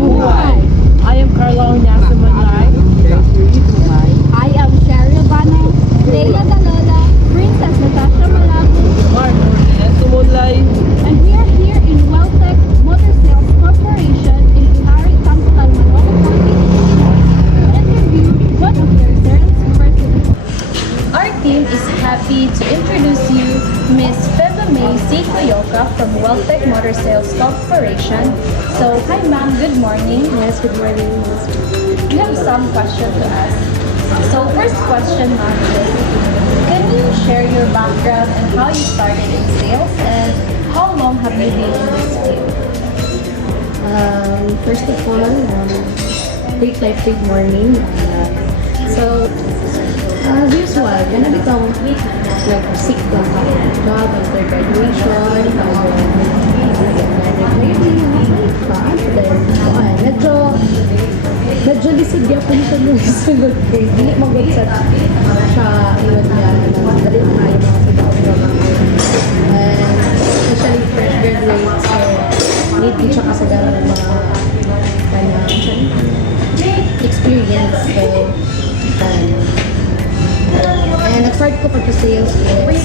Manuhay. I am Carla Oñasa Manay. I am Sherry Albano, Leia Dalola, Princess Natasha Malago, Mark Ornel Tumulay. and we are here in Welltech Motor Sales Corporation in Punari, Tampulan, Manolo County to interview one of their sales presidents. Our team is happy to introduce you Miss Feba May C. Coyoca from Welltech Motor Sales Corporation. So, hi ma'am, good morning. Yes, good morning. We have some questions to ask. So, first question ma'am is, can you share your background and how you started in sales and how long have you been in this field? First of all, great life, good morning. As usual, gonna become like sick lang ako. Job after graduation, medyo lisod di ako nito nung sunod ko. Dili magod sa siya, iwan niya, dali na yung mga pagkakagawa. And especially fresh graduate, so need din siya kasagaran ng mga experience. So, and nag-start ko pagka-sales is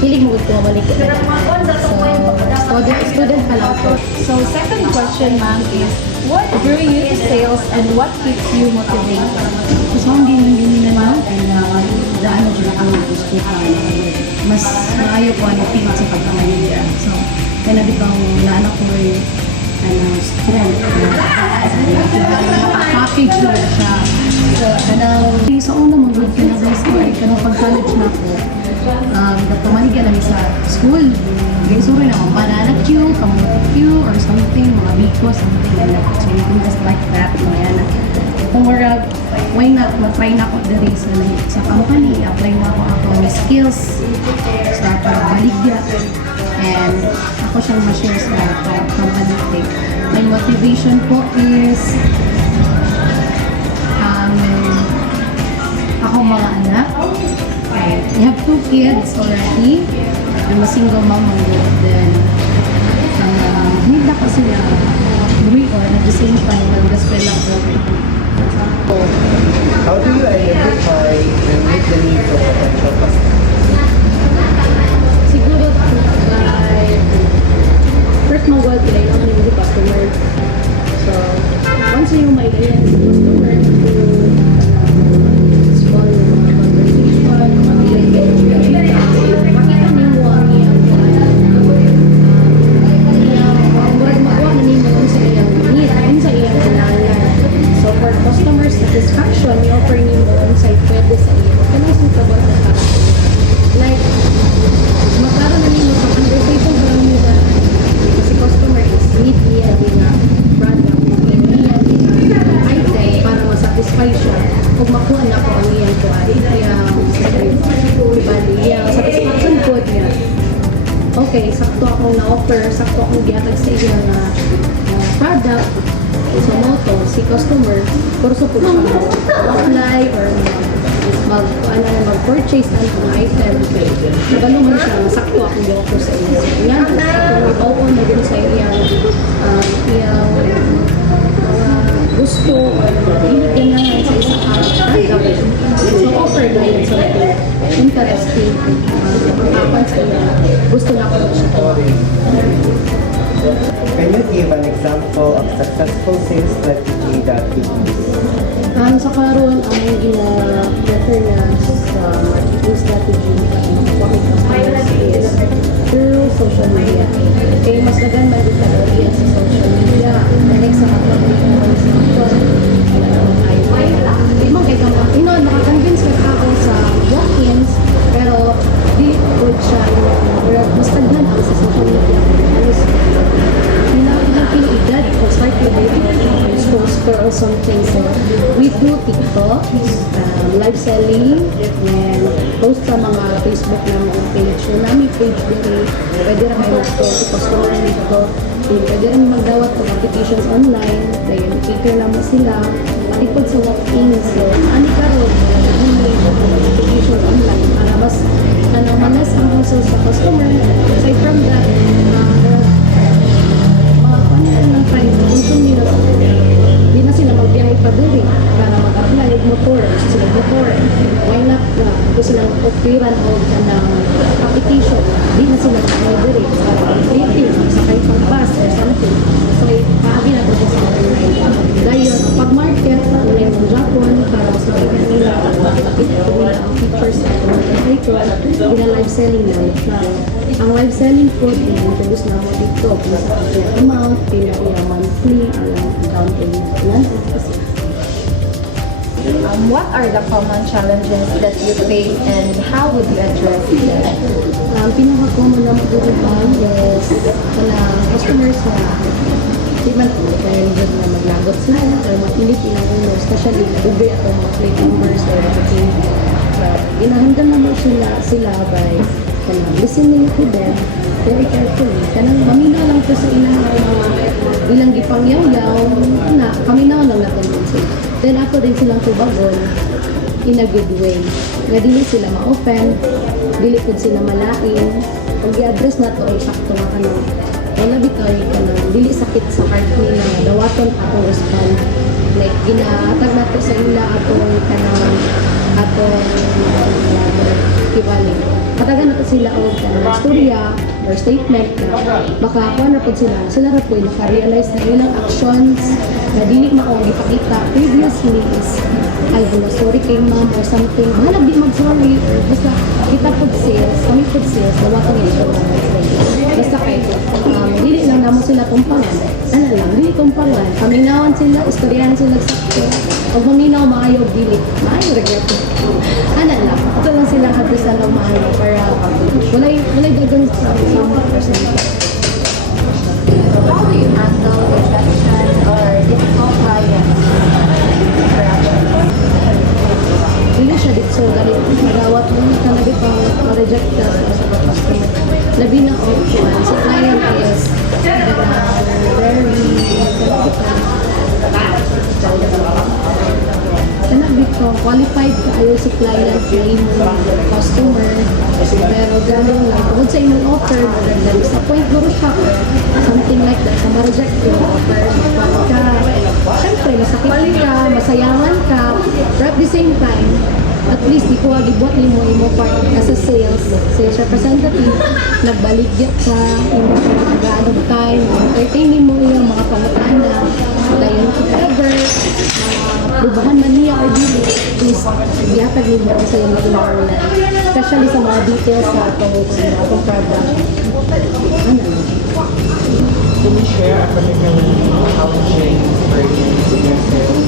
hilig mo ito mabalik ko. So, student pa lang ko. So, second question ma'am is, what drew you to sales and what keeps you motivated? So, hindi na lang daan mo dyan ang gusto ka. Mas maayo ko ang pilit sa pagkamalibya. So, kaya nabitang naanak ko strength. Package na siya. So, una mong good ka na guys. Kanang pag-college na ako. Pamanig ka namin sa school. Okay, so rin ako, banana queue, kamote queue, or something, mga biko, something like that. So, you can just like that. Kung why not, mag-try na ako dali sa company. Apply na ako skills sa pagbaligya. And ako siyang ma-share sa company. My motivation po is ako mga anak. I have 2 kids already. I'm a single mom and then need na kasi na buhay or at the same time nag-gospel ako. How do you identify and meet the needs of potential customers? Siguro first mag-work nila yung mga customer. So, once yung may ganyan sa customer, small customer satisfaction, you offer nimo on-site pwede sa iyo. Kanang suitable na customer. Like, magkaroon na nimo sa conversation sa nila kasi customer is need niya din na product, need niya din na item para masatisfy siya. Kung makuha na ko ang iyan ko, yung satisfaction po niya. Okay, sakto akong na-offer, sakto akong gihatag sa iyo na product sa moto, si customer, kurso po siya mag-apply or mag-purchase ng mga item. Nagalungan siya, sakto akong i-offer sa iyo. Yan, sakto mag-offer na din sa iyang gusto or hindi na sa isang product. So, offer na yun sa interesting pag-apan sa iyo. Gusto na ko na siya. Can you give an example of successful sales strategy that you use? Sa karoon, ang gina-prefer niya sa marketing strategy is through social media. Kaya mas nagan man din talaga sa social media. Connect sa nakakonvince ka ako sa walk-ins, pero di good siya. Mas tagnan ako sa social media. Edad or slightly poster or something. So we do TikTok, live selling, and post sa mga Facebook na mga page. So namin page din, pwede rin mag-post sa customer nito. Pwede rin magdawat ng applications online. Kaya cater naman sila. Malikod sa walk-in. So ani karon applications online para mas malas ang hassle sa customer. Aside from that, po, introduce na mo dito, kung sa amount, pila iya monthly, alam, down payment, yan, kasi What are the common challenges that you face and how would you address them? ang pinaka-common na magdudugan is customers na di man po dahil dyan na maglagot sila or mapilit ilang ulo, especially ube at mga plate numbers or everything. Inahandal naman sila by listening to them very carefully. Kanang maminaw lang po sa ilang gipangyaw-yaw na kaminaw lang natulog sila. Then ako din silang tubagon in a good way. Nga dili sila ma-open, dili po sila malain. Pag i-address na to, sakto na wala bitoy dili sakit sa heart nila nga dawaton atong respond. Like ginahatag nato sa ila atong kibali. Katagan nato sila og storya or statement na makakuha na po sila na po naka-realize na ilang actions na dili maong ipakita previously is ay sorry kay ma'am or something. Hanap di mag-sorry or basta kita po sales, kami po sales, dawaton nila basta kay dili lang namo sila tumpangan. Ano lang, dili tumpangan. Paminawan sila, istoryahan sila sakto. Pag maminaw, maayaw dili. Maayaw regret. Ano lang, ito lang silang addressan ng maayaw para walay dagang sa percentage. How do you handle rejection or difficult clients? Dili siya dito so galit. Nagawat mo talaga pang reject ka sa customer. Labi na sa client is very dito, qualified ka ayaw si client na imong customer pero gano'n lang kung sa imong offer disappoint mo siya something like that, sa ma-reject yung offer ka, syempre masakit ka, masayangan ka but at the same time at least di ko gibuhat ni mo imo part as a sales representative nagbaligya ka imo nag-ano time entertaining mo yung mga pangutana dayon whatever lubahan man niya or dili is gihatag ni mo sa iyong mga especially sa mga details sa atong product Can you share a particularly challenging experience in your sales?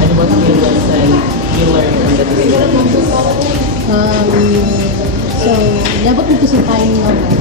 And what's the lesson you learned from that experience? So, dapat nito sa time naman.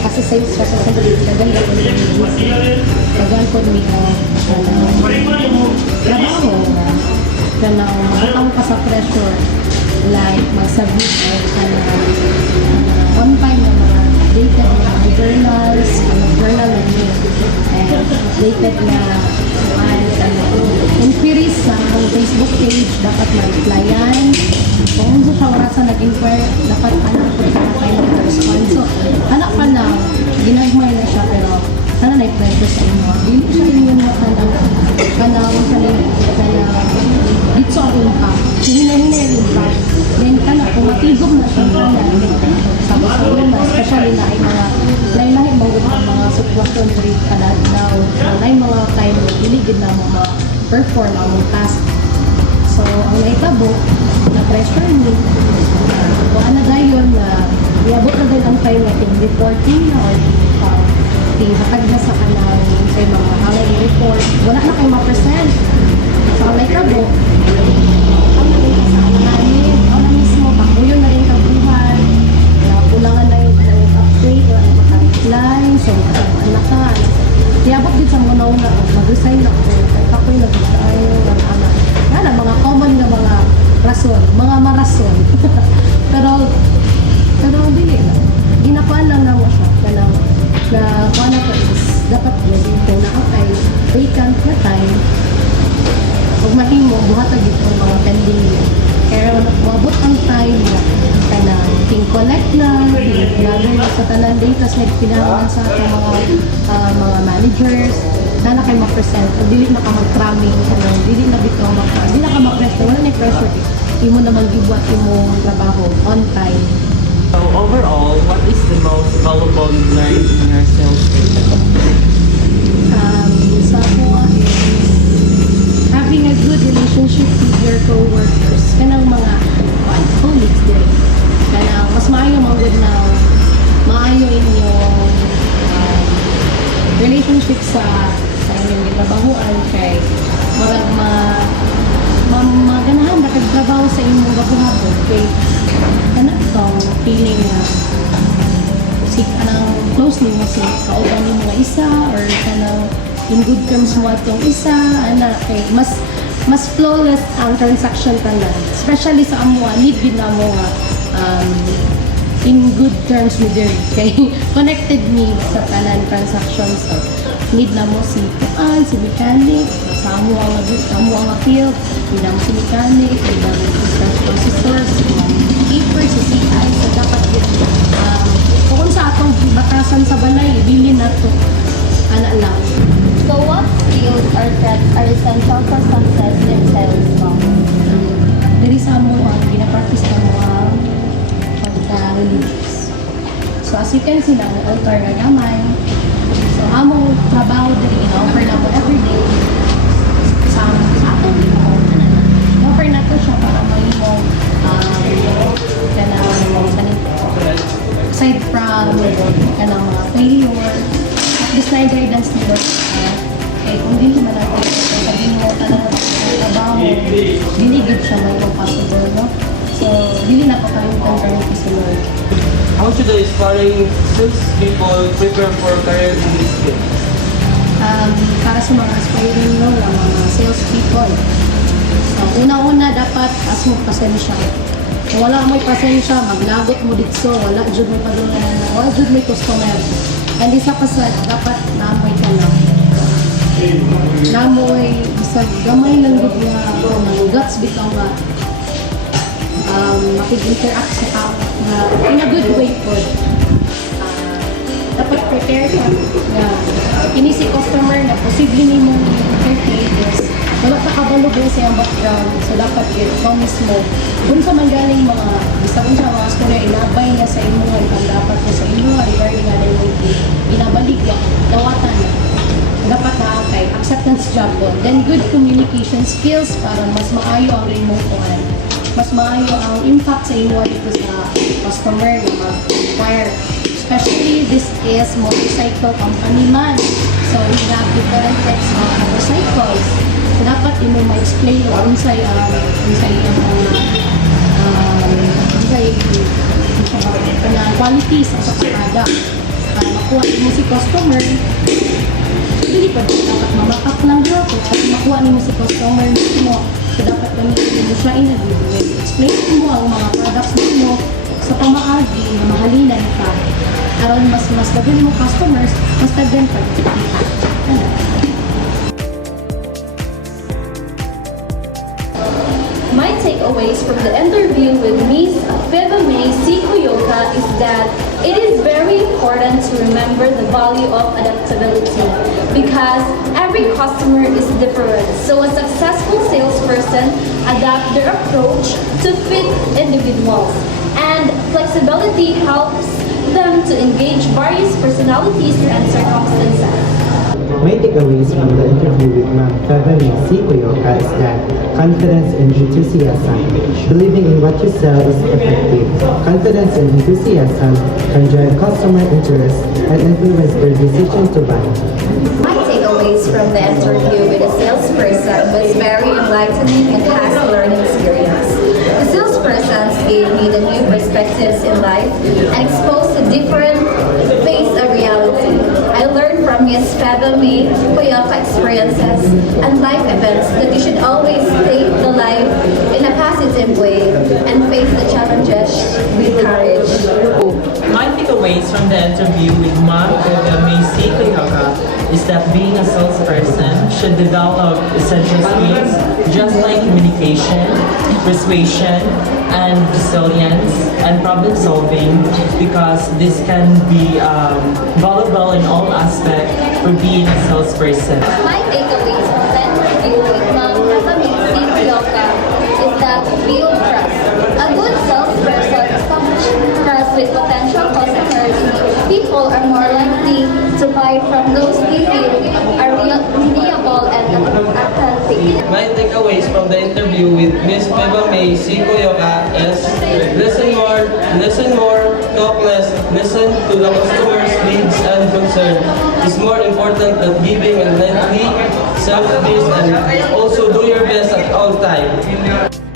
Kasi sales representative, kaganda ko niya kaganda ko niya trabaho na makatang ka sa pressure like mag-submit on time na mga dated na journals, journal na niya and dated na inquiries sa akong Facebook page dapat ma-replyan. Kung sa orasan nag-inquire, dapat anak ko na kayo mag-respond. So, anak pa na, ginagmay na siya, pero sana na-pressure sa inyo. Dili siya inyo na kanang dito sa income. Hinay-hinay rin pa. Then, kung matigom na siya sa gusto especially na ay mga lain-lain mga sitwasyon rin now. Na mga time na iligid na mo ma-perform ang task. So, ang naitabo, na-pressure mo. Kung ano dayon na iabot na din ang time na reporting na or hatag na sa kanang sa mga halay report. Wala na kayo ma-present. So, ang naitabo, ang naging sa alanganin, ang na mismo, pakuyo na rin kabuhan, kulangan na yung update, wala na maka-reply, so anak ka. Iabot din sa mga nauna, mag-resign ako. Ako'y nag-resign, anak. Yan mga common na mga rason, mga marason. pero dili lang. Ginakuan lang na mo siya. Na kuan na is dapat yun kung nakakay vacant na time huwag mahimo, buhatag ito mga pending yun. Kaya mabot ang time na ting collect na, gather na sa tanan data sa pinangan sa ating mga managers na kayo ma-present o dili na ka mag-cramming dili na bito dili na ka ma-pressure, wala na pressure imo naman gibuhat imong trabaho on time. So overall, what is the most valuable you learned in your sales training? Sa ako is having a good relationship with your co-workers kanang mga colleagues din kanang mas maayo mga good na maayo inyo specific sa inyong ginabahuan kay murag maganahan na kagtrabaho sa inyong gabuhabon kay kana itong feeling na si kanang closely mo si kauban ni mga isa or kanang in good terms mo atong isa ana kay mas flawless ang transaction tanan, especially sa amo need gid na mo nga in good terms with them kay connected me sa tanan transactions. So need na mo si tuan, si mechanic, sa amo ang field, need na mo si mechanic, need na mo si transistor, si keeper, si CI, so dapat yun kung sa atong batasan sa balay, bilin na to ana lang. So what skills are essential for success in sales, ma'am? Diri sa amo ang ginapractice na mo ang pagka-release. So as you can see na, ang altar nga gamay. So among trabaho diri, na-offer na mo everyday sa atong ginoo. Na-offer na to siya para mahimong aside from kanang mga failure, at least na guidance ni Lord. Eh, kung di naman natin sabihin mo talaga trabaho, diligid siya may possible, no? So, dili na pakalimutan kayo si Lord. How should the aspiring salespeople prepare for career in this field? Para sa mga aspiring no, mga sales people. So, una-una dapat as mo pasensya. Kung wala mo'y pasensya, maglagot mo dito, wala jud may padulungan, wala jud may customer. And isa pa sa dapat namoy ka lang. Namoy, isa gamay lang gud nga guts bitaw nga makig-interact sa tao na in a good way po. Dapat prepare ka na kini si customer na posible ni mo entertain is wala ka kabalog sa iyang background, so dapat yun, ikaw mismo kung sa manggaling mga isa kung sa mga storya inabay niya sa imo ang dapat mo sa imo regarding nga na yung inabalik niya dawatan na dapat na kay acceptance job po, then good communication skills para mas maayo ang remote kuhan, mas maayo ang impact sa imo dito sa customer na mag-acquire. Especially this is motorcycle company man. So we have different types of motorcycles. So dapat imo ma-explain kung unsay qualities sa product. Makuha mo si customer, hindi pa dapat mamakap lang dito. At makuha mo si customer mo, so dapat gamitin mo siya in a good way. Explain mo ang mga products mo sa pamaagi na mahalinan ka. Aron mas daghan mo customers, mas daghan pa kita. My takeaways from the interview with Ms. Feva May Sikuyoka is that it is very important to remember the value of adaptability because every customer is different. So a successful salesperson adapt their approach to fit individuals, and flexibility helps them to engage various personalities and circumstances. My takeaways from the interview with Ma'am Fevami Sikuyoka is that confidence and enthusiasm. Believing in what you sell is effective. Confidence and enthusiasm can drive customer interest and influence their decision to buy. My takeaways from the interview with a salesperson was very enlightening and has a learning experience. The salespersons gave me the new perspectives in life and exposed a different face of reality. I learned from Ms. Feva May Kuyoka experiences and life events that you should always take the life in a positive way and face the challenges with courage. My takeaways from the interview with Ma'am May Sikuyoka is that being a salesperson should develop essential skills just like communication, persuasion, and resilience and problem solving, because this can be valuable in all aspects for being a salesperson. My takeaways from the interview with Ma'am Feva May Sikuyoka is that build trust. A good salesperson establishes trust with potential customers. People are more likely to buy from those they feel are reliable and authentic. My takeaways from the interview with Ms. Feva May Sikuyoka is listen more, talk less, listen to the customers needs and concern is more important than giving and lightly selfish and also do your best at all time.